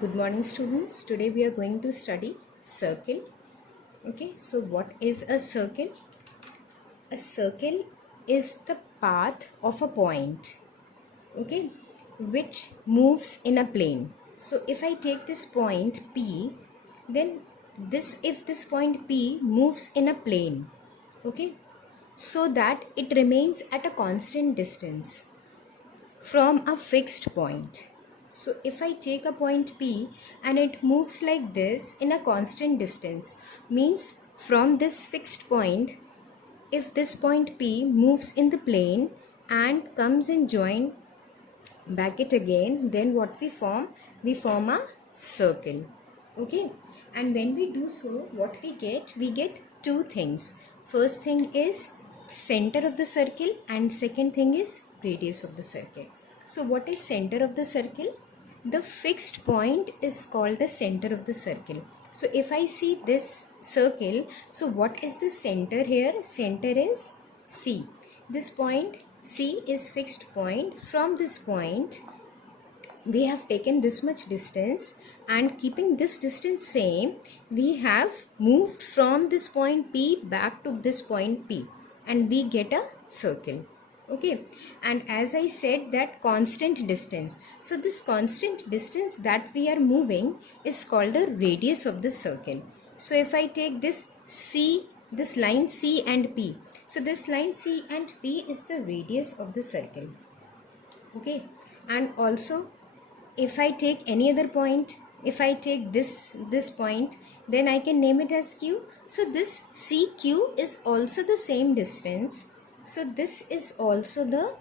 Good morning, students. Today we are going to study circle. Okay, so what is a circle? A circle is the path of a point, okay, which moves in a plane. So if I take this point P, then if this point P moves in a plane, okay, so that it remains at a constant distance from a fixed point. So if I take a point P and it moves like this in a constant distance, means from this fixed point, if this point P moves in the plane and comes and join back it again, then what we form? We form a circle. Okay, and when we do so, what we get? We get two things. First thing is center of the circle and second thing is radius of the circle. So what is center of the circle? The fixed point is called the center of the circle. So if I see this circle, so what is the center here? Center is C. This point C is fixed point. From this point we have taken this much distance, and keeping this distance same, we have moved from this point P back to this point P and we get a circle. Okay, and as I said, that constant distance, so this constant distance that we are moving is called the radius of the circle. So if I take this C, this line C and P, so this line C and P is the radius of the circle. Okay, and also if I take any other point, if I take this point, then I can name it as Q. So this CQ is also the same distance. So this is also the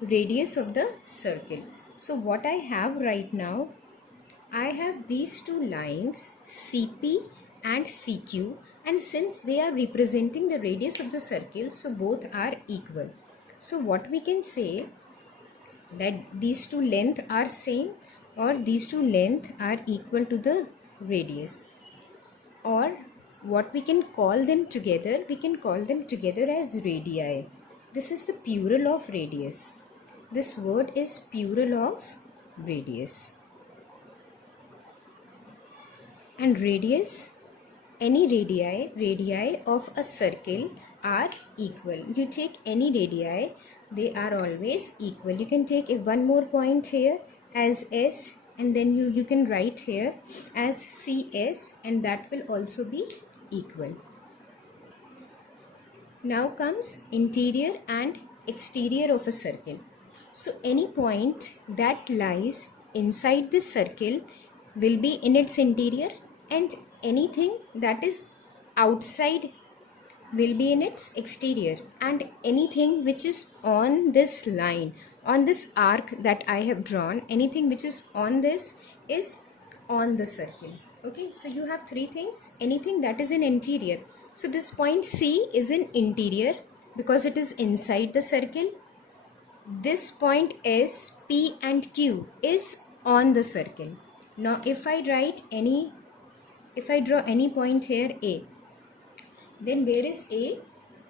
radius of the circle. So what I have right now, I have these two lines CP and CQ, and since they are representing the radius of the circle, so both are equal. So what we can say, that these two lengths are same, or these two lengths are equal to the radius, or what we can call them together, we can call them together as radii. This is the plural of radius. This word is plural of radius. And radius, any radii of a circle are equal. You take any radii, they are always equal. You can take one more point here as S, and then you can write here as CS, and that will also be equal. Now comes interior and exterior of a circle. So any point that lies inside the circle will be in its interior, and anything that is outside will be in its exterior, and anything which is on this line, on this arc that I have drawn, anything which is on this is on the circle. Okay, so you have three things. Anything that is in interior, so this point C is in interior because it is inside the circle. This point S, P and Q is on the circle. Now if I draw any point here A, then where is A?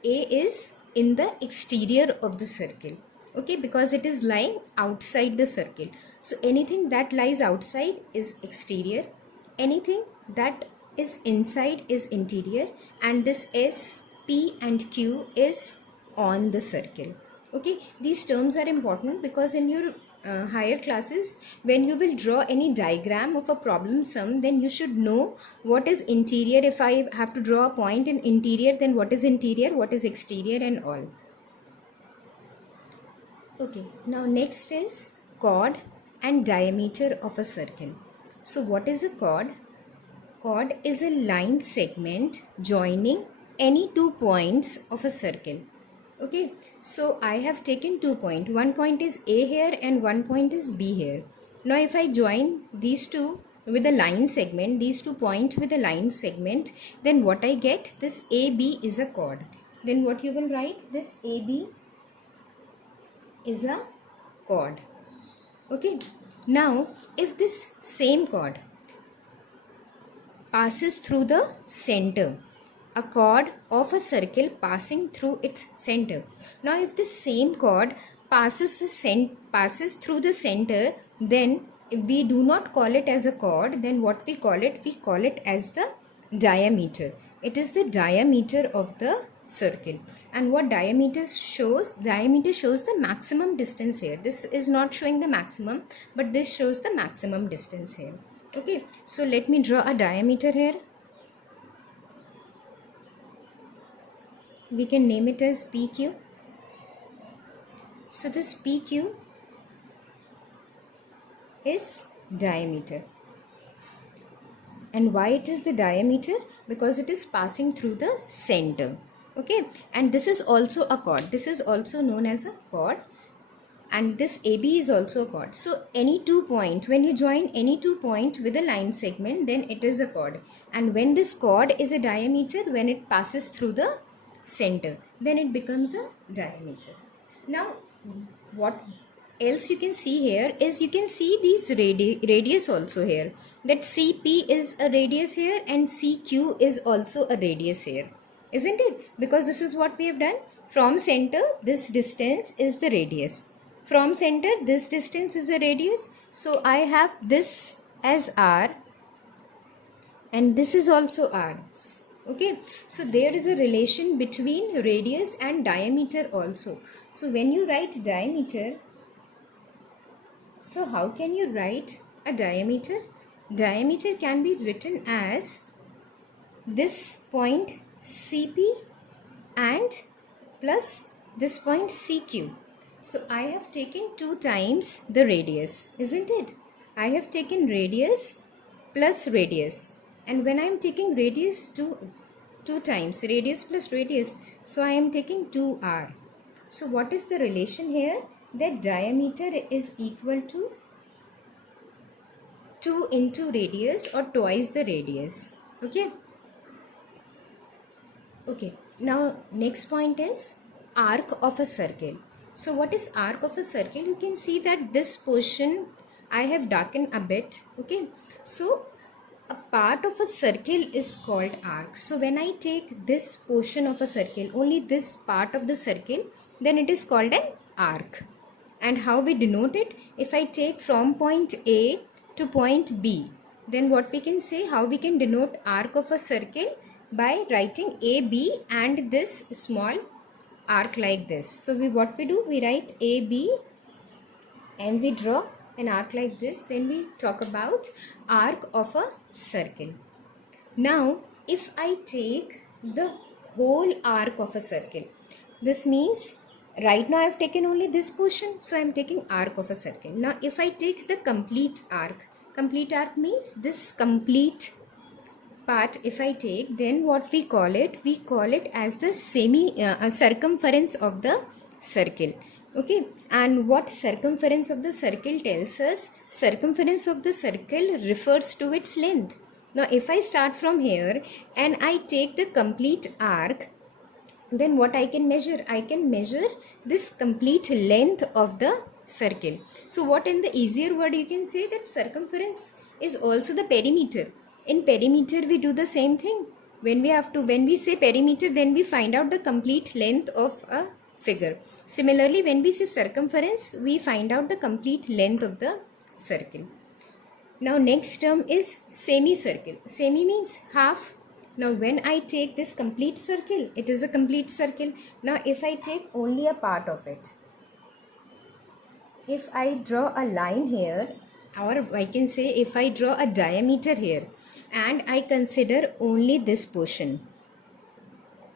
A is in the exterior of the circle. Okay, because it is lying outside the circle. So anything that lies outside is exterior, anything that is inside is interior, and this S, P and Q is on the circle. Okay, these terms are important because in your higher classes, when you will draw any diagram of a problem sum, then you should know what is interior. If I have to draw a point in interior, then what is interior, what is exterior, and all. Okay, now next is chord and diameter of a circle. So what is a chord? Chord is a line segment joining any 2 points of a circle. Okay, so I have taken 2 points. One point is A here and one point is B here. Now if I join these two with a line segment, these 2 points with a line segment, then what I get? This AB is a chord. Then what you will write? This AB is a chord. Okay, now if this same chord passes through the center, a chord of a circle passing through its center. Now if the same chord passes through the center, then if we do not call it as a chord, then what we call it? We call it as the diameter. It is the diameter of the circle. And what diameter shows? Diameter shows the maximum distance here. This is not showing the maximum, but this shows the maximum distance here. Okay, so let me draw a diameter here. We can name it as PQ. So this PQ is diameter. And why it is the diameter? Because it is passing through the center. Okay, and this is also a chord. This is also known as a chord, and this AB is also a chord. So any 2 point, when you join any 2 point with a line segment, then it is a chord. And when this chord is a diameter, when it passes through the center, then it becomes a diameter. Now what else you can see here is, you can see these radius also here, that CP is a radius here and CQ is also a radius here, isn't it? Because this is what we have done. From center, this distance is the radius. From center, this distance is a radius. So I have this as R and this is also R. Okay, so there is a relation between radius and diameter also. So when you write diameter, so how can you write a diameter? Diameter can be written as this point CP and plus this point CQ. So I have taken 2 times the radius, isn't it? I have taken radius plus radius. And when I am taking radius two times, radius plus radius, so I am taking 2R. So what is the relation here? That diameter is equal to 2 into radius or twice the radius. Okay. Okay. Now next point is arc of a circle. So what is arc of a circle? You can see that this portion I have darkened a bit. Okay. So a part of a circle is called arc. So when I take this portion of a circle, only this part of the circle, then it is called an arc. And how we denote it? If I take from point A to point B, then what we can say, how we can denote arc of a circle? By writing AB and this small arc like this. So what we do, we write AB and we draw an arc like this. Then we talk about arc of a circle. Now if I take the whole arc of a circle, this means right now I have taken only this portion, so I am taking arc of a circle. Now if I take the complete arc means this complete part if I take, then what we call it? We call it as the circumference of the circle. Okay, and what circumference of the circle tells us? Circumference of the circle refers to its length. Now if I start from here and I take the complete arc, then what I can measure? I can measure this complete length of the circle. So what in the easier word you can say, that circumference is also the perimeter. In perimeter we do the same thing. When we say perimeter, then we find out the complete length of a figure. Similarly, when we say circumference, we find out the complete length of the circle. Now next term is semicircle. Semi means half. Now when I take this complete circle, it is a complete circle. Now if I take only a part of it, if I draw a line here, or I can say if I draw a diameter here and I consider only this portion,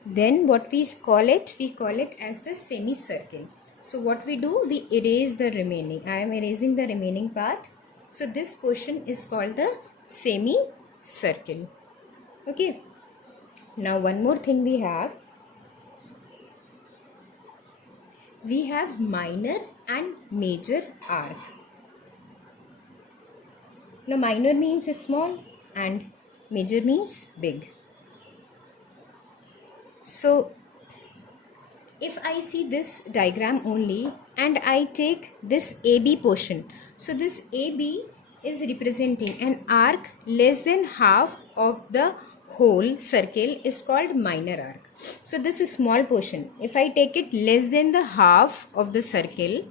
then what we call it? We call it as the semicircle. So what we do? We erase the remaining. I am erasing the remaining part. So this portion is called the semicircle. Okay. Now one more thing we have. We have minor and major arc. Now minor means small and major means big. So if I see this diagram only and I take this AB portion, so this AB is representing an arc less than half of the whole circle is called minor arc. So this is small portion, if I take it less than the half of the circle,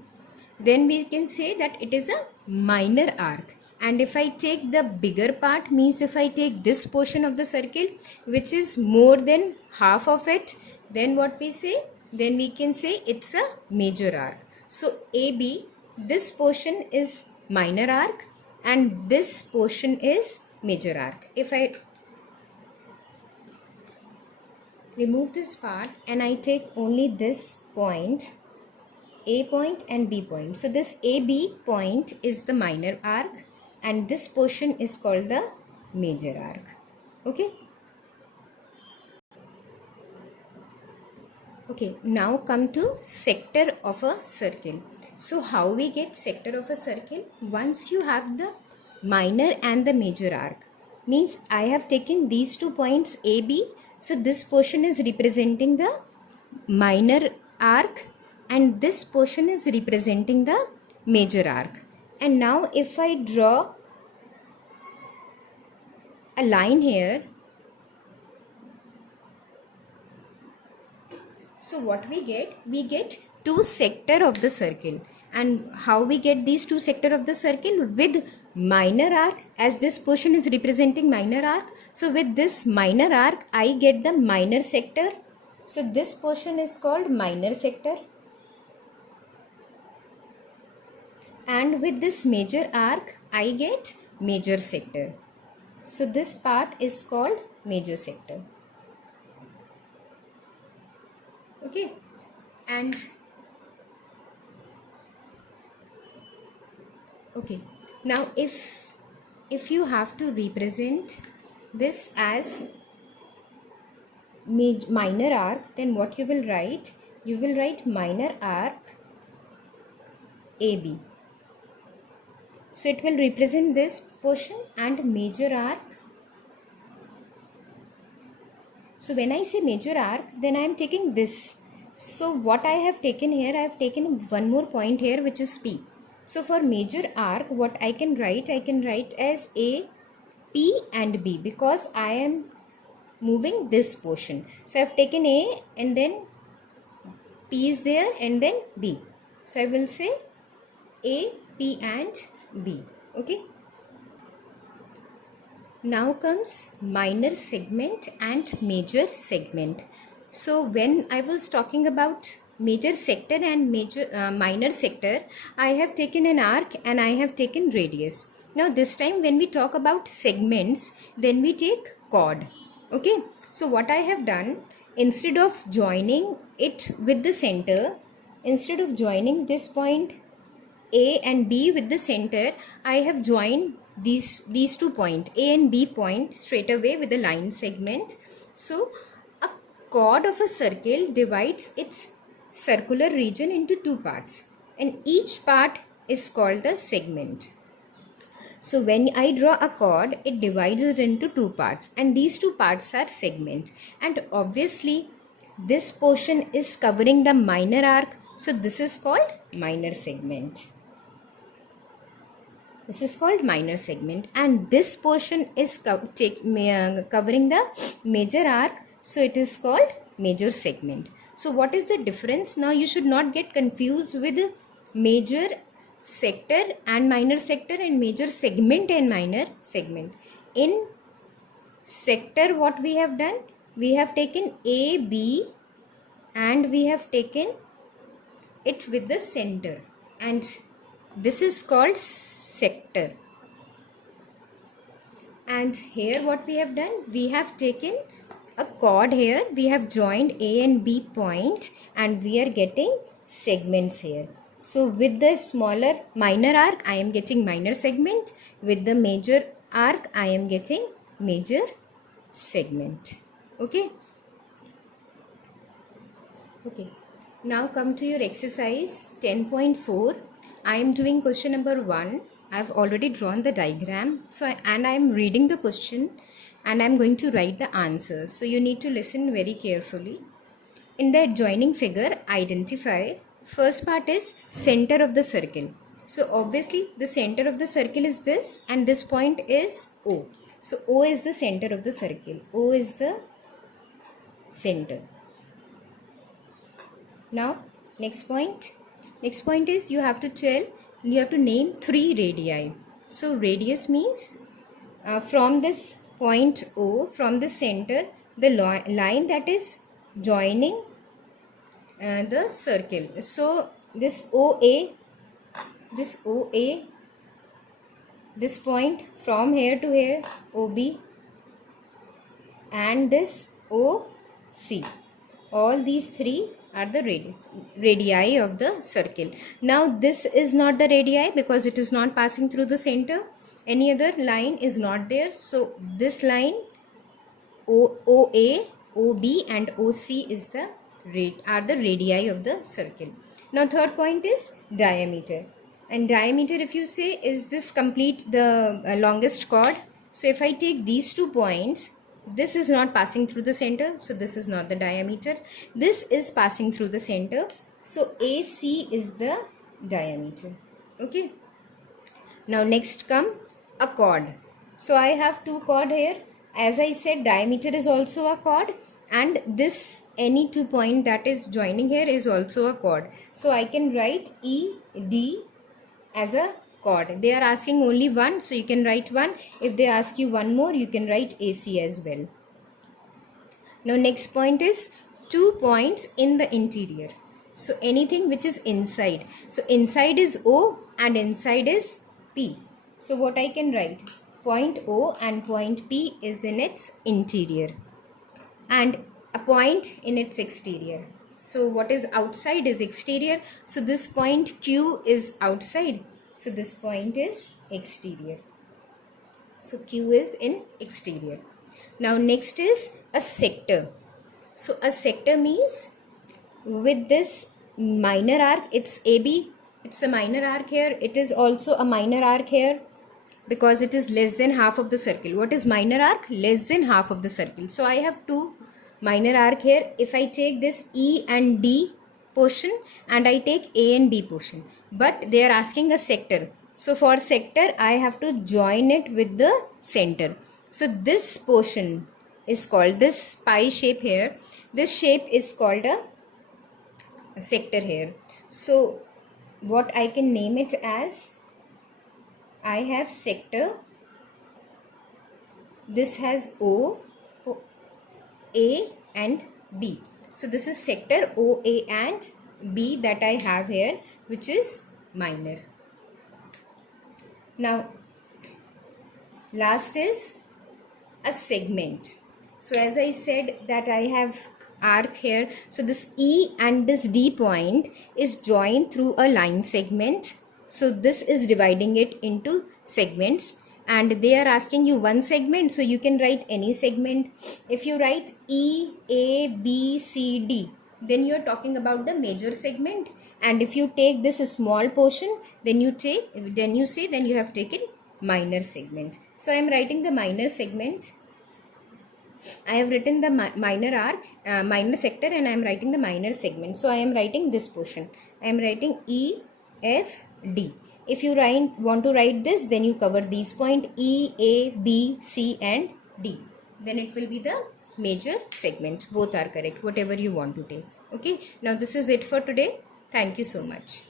then we can say that it is a minor arc. And if I take the bigger part, means if I take this portion of the circle which is more than half of it, then what we say? Then we can say it's a major arc. So AB, this portion is minor arc and this portion is major arc. If I remove this part and I take only this point, A point and B point. So this AB point is the minor arc and this portion is called the major arc. Okay. Okay, now come to sector of a circle. So how we get sector of a circle? Once you have the minor and the major arc, means I have taken these 2 points AB. So this portion is representing the minor arc and this portion is representing the major arc. And now if I draw a line here, so what we get two sector of the circle. And how we get these two sector of the circle? With minor arc, as this portion is representing minor arc. So with this minor arc, I get the minor sector. So this portion is called minor sector. And with this major arc, I get major sector. So this part is called major sector. Okay. And okay, now if you have to represent this as minor arc, then what you will write? You will write minor arc AB. So it will represent this portion and major arc. So when I say major arc, then I am taking this. So what I have taken here, I have taken one more point here, which is P. So for major arc, what I can write as A, P and B, because I am moving this portion. So I have taken A and then P is there and then B. So I will say A, P and B. Okay. Now comes minor segment and major segment. So when I was talking about major sector and minor sector, I have taken an arc and I have taken radius. Now this time when we talk about segments, then we take chord. Okay. So what I have done, instead of joining it with the center, instead of joining this point A and B with the center, I have joined these 2 points, A and B point, straight away with a line segment. So a chord of a circle divides its circular region into 2 parts and each part is called the segment. So when I draw a chord, it divides it into 2 parts and these 2 parts are segments. And obviously this portion is covering the minor arc. So this is called minor segment. This is called minor segment and this portion is covering the major arc. So it is called major segment. So what is the difference? Now you should not get confused with major sector and minor sector and major segment and minor segment. In sector, what we have done? We have taken A, B and we have taken it with the center and this is called sector. And here what we have done? We have taken a chord here. We have joined A and B point and we are getting segments here. So with the smaller minor arc, I am getting minor segment. With the major arc, I am getting major segment. Okay. Okay. Now come to your exercise 10.4. I am doing question number 1. I have already drawn the diagram. And I am reading the question and I am going to write the answers. So you need to listen very carefully. In the adjoining figure, identify. First part is center of the circle. So obviously the center of the circle is this and this point is O. So O is the center of the circle. O is the center. Now next point. Next point is you have to tell you have to name 3 radii. So radius means from this point O, from the center, the line that is joining the circle. So this OA, this OA, this point from here to here, OB, and this OC. All these 3 are the radii of the circle. Now this is not the radii because it is not passing through the center. Any other line is not there. So this line OA, OB and OC is the are the radii of the circle. Now third point is diameter. And diameter, if you say, is this complete the longest chord. So if I take these 2 points, this is not passing through the center, so this is not the diameter. This is passing through the center, so AC is the diameter. Okay. Now next come a chord. So I have 2 chord here. As I said, diameter is also a chord, and this any 2 point that is joining here is also a chord. So I can write ED as a chord. They are asking only one, so you can write one. If they ask you one more, you can write AC as well. Now next point is 2 points in the interior. So anything which is inside. So inside is O and inside is P. So what I can write? Point O and point P is in its interior, and a point in its exterior. So what is outside is exterior. So this point Q is outside. So this point is exterior. So Q is in exterior. Now next is a sector. So a sector means with this minor arc, it's AB. It's a minor arc here. It is also a minor arc here because it is less than half of the circle. What is minor arc? Less than half of the circle. So I have 2 minor arc here. If I take this E and D portion and I take A and B portion, but they are asking a sector. So for sector, I have to join it with the center. So this portion is called, this pi shape here, this shape is called a sector here. So what I can name it as, I have sector, this has O, A and B. So this is sector OA and B that I have here, which is minor. Now last is a segment. So as I said that I have arc here. So this E and this D point is joined through a line segment. So this is dividing it into segments, and they are asking you one segment, so you can write any segment. If you write E, A, B, C, D, then you are talking about the major segment. And if you take this small portion, then you have taken minor segment. So I am writing the minor segment. I have written the minor arc, minor sector, and I am writing the minor segment. So I am writing this portion. I am writing E, F, D. If you want to write this, then you cover these points E, A, B, C and D. Then it will be the major segment. Both are correct, whatever you want to take. Okay. Now this is it for today. Thank you so much.